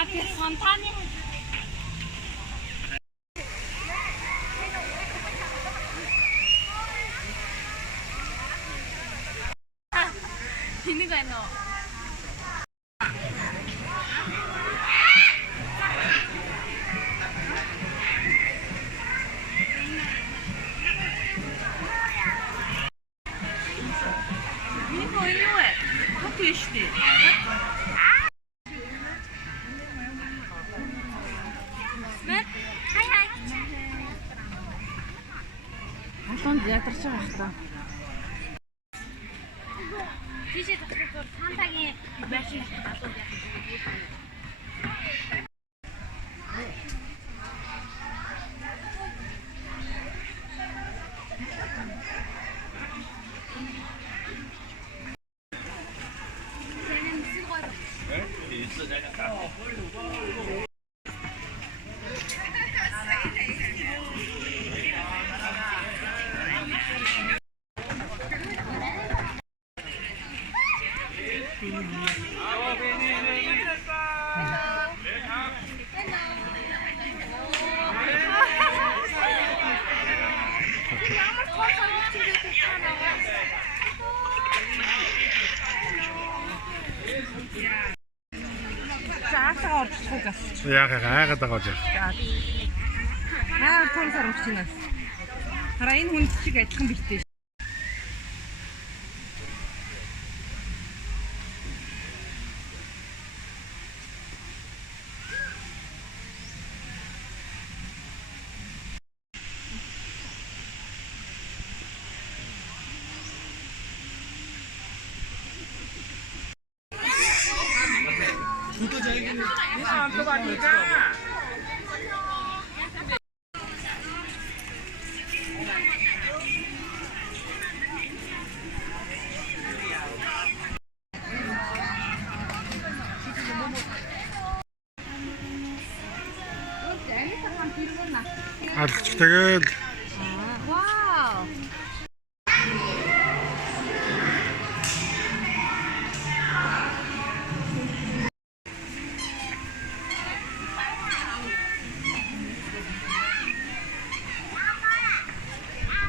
앞에 선탄이 비는 거야 너. 이거 이거에 어떻게 시대? Алтан ядарч байгаа хта. Тийшээ зогсохоор Сантагийн байшин залуу яах вэ? Яг гайгаад байгаа ч. Том сарамч чинь. Хараа энэ хүн шиг адилхан битээ. Алгач тэгэл Вау.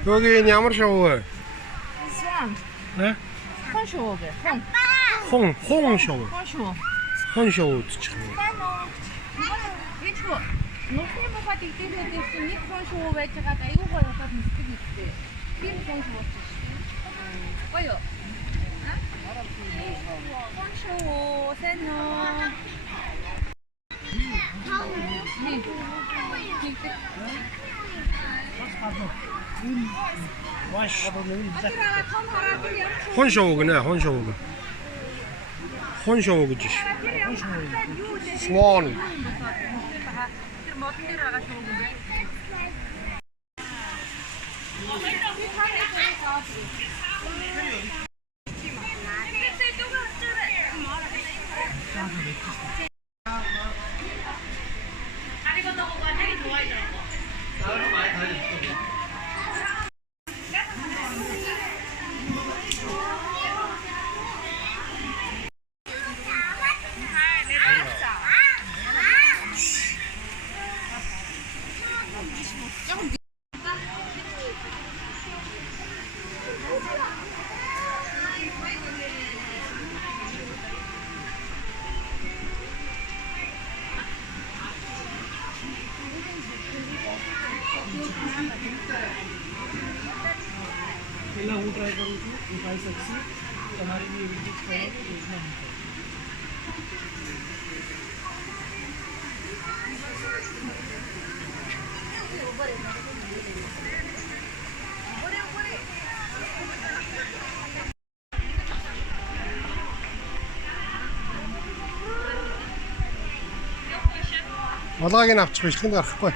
여기 ямар шоу вэ? Сван. Э? Хон шоу гэ. Хон шоу. Хон шоу. Хон шоу гэж байна. Ичгөө. Нөхний мохот идээд ирсэн нэг хон шоу байж байгаа аюу гоё болоод мэддэг ихтэй. Тийм хон шоу шүү. Гоё. Хон шоу сэно. Хон шоу гэнэ, хон шоу. Хон шоу гэж. Swan. Тэр мод дээр байгаа шоу юм бэ? પહેલા હું ટ્રાય કરું છું ઇફ આઈ સક્સીડ તમારી બી એવી રીતે કરો તો યોજના નહીં થાય. Малгайг нь авчих бичлэн гарахгүй.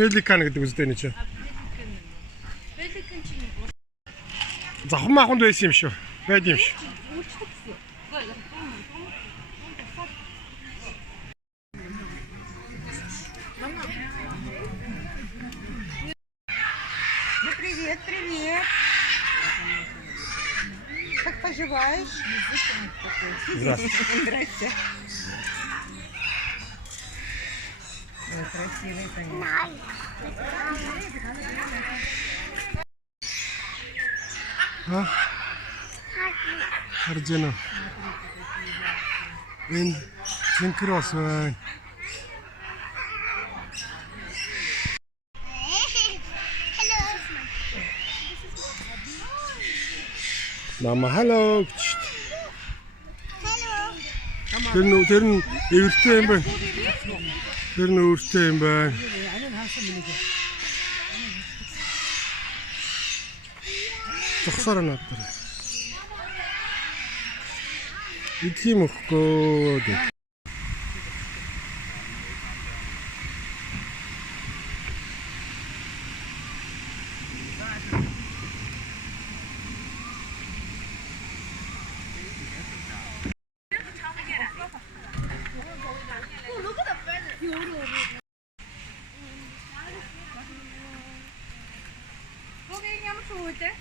Пеликан гэдэг үстэй нэ чи. Пеликан чинь юу? Завхан маханд байсан юм шүү. Байд юм шүү. Үлчдэг гэсэн. Привет, привет. Как поживаешь? Здравствуйте. Здрасте. Ой, красивый, конечно. Харжэна. Энэ кросс байна. Мама hello. Тэр нь эвэртэй юм байна. Тэр нь өөртөө юм байна. Зогсоор надад. Идэх юм өөхгүй дээ. 거기 너무 좋을 때?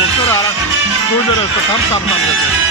목소리 알아. 조절해서 담담담 됐네.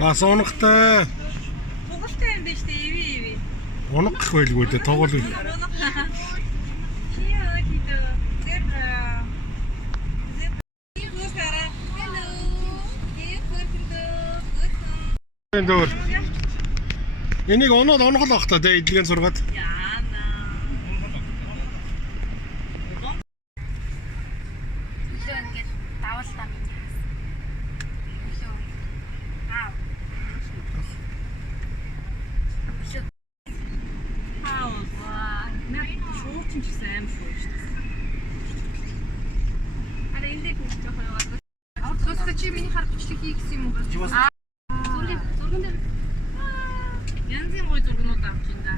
Бас унахтай. Тугалтай юм биш үү? Иви. Унах байлгүй дээ тоглоо. Кио кидо. Зебра. Зебра. Hello. Энэ дөр. Энийг оноод онголоо ах та дээ эдлэгэн сургаад. Яана. Илүү ингээд давуултаа минь. Илүү. Аа. Илүү. Ваа. Наа шуучин ч гэсэн аим шүү дээ. Ара энэ дээг нэг жоох яваад. Тусгай чи миний хар бичлэг хий гэсэн юм уу? Зурган дээр. Янзын гой зургнууд авч ин да.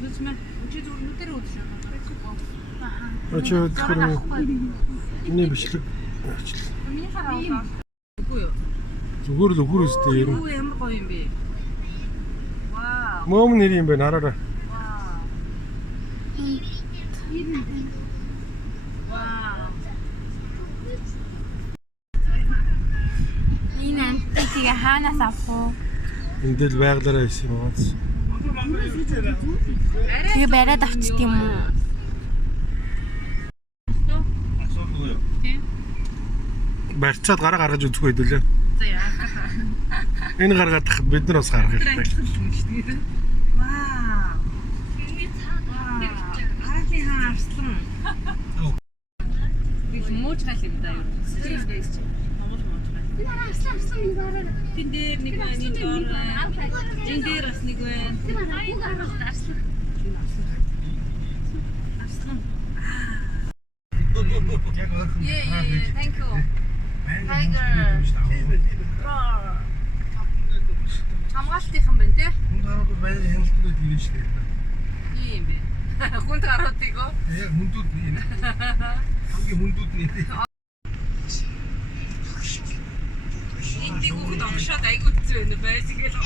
Зүсмэ чи зургнууд дээр үзэж байгаа. Очоо тэр миний бичлэг. Миний хар аваа. Үгүй юу? Зүгээр л өгөр өстэй ер нь. Юу ямар гоё юм бэ? Вау. Мөм нэр юм бэ хараарай. Вау. Вау. Энэ антиг хаанаас авах вэ? Энд л байглаараа байсан юм аа. Тэгээ бариад авчт юм уу? Барьцаад гараа гаргаж үзэх байдулээ. За яа. Энэ гаргаад тахад бид нар бас гаргах хэрэгтэй. Вау. Хааны харслан. Бид мууч гал юм да юу. Сэтгэл дэс чи. Монгол мууч гал. Аслан энэ гараа. Тэн дээр нэг байна, энэ доор байна. Тэн дээр бас нэг байна. Аслан. Арслан. Яг өөрхөн. Yeah, thank you. Tiger. Roar. Хамгаалтынхан байна тий? Хүн гарууд баяр хяналттай тийм шүү дээ. Тийм бэ. Хүнд гаруудыг оо. Яг хүндүүд нэ. Хамгийн хүндүүд нэ. Энд дигүүхэд огшоод айгуу хэцүү байна байсгээл.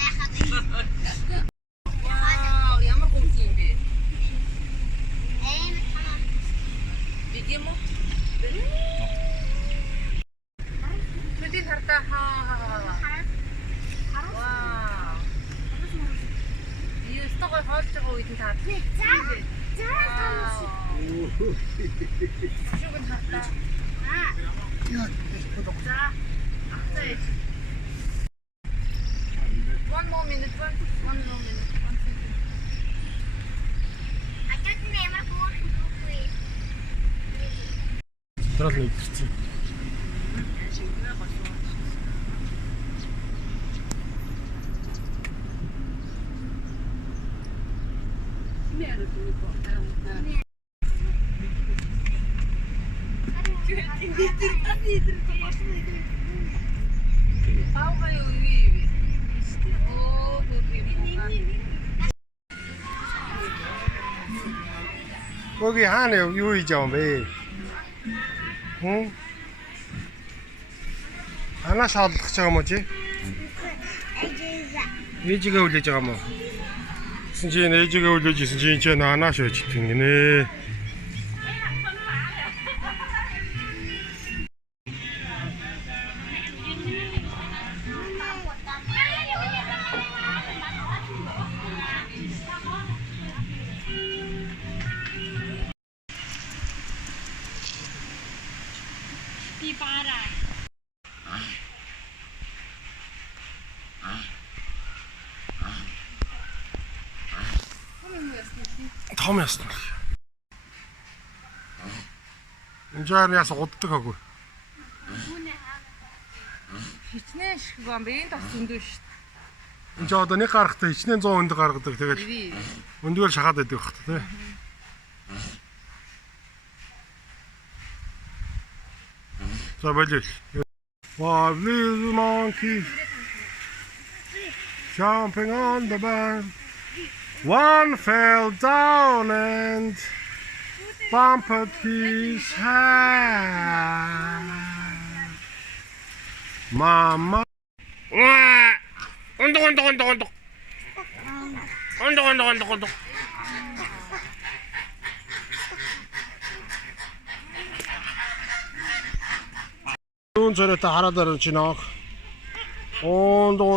Вау, ямар гомц юм бэ? Видимо. Мэдээ хартаа хаа. Вау. Юу стогой хоолж байгаа үед нь таа. Шуган хартаа. One more minute. Трал нэг ирсэн. Паугаа юу юу. Оо, Гөги хаана юу хийж байгаа юм бэ? Хм? Анаас олдох гэж байгаа юм уу чи? Ээжигээ хүлээж байгаа юм уу? Гэсэн чи ээжигээ хүлээж исэн чи энэ ч анааш байж гинэ. Би баараа. Том ясна. Энэ жаар яс уддаг агүй. хичнээн шиг юм бэ? Энэ бас зөндөө шүү дээ. Энэ ч одоо нэг гарахтаа хичнээн 100 өндө гаргадаг. Тэгээд Иви. өндгөр шахаад байдаг бах тий. За болил. Wow, little monkey jumping on the bank. One fell down and bumped his head. Mama. Untuk. 천천히 다 하나들은 지나가. 온도.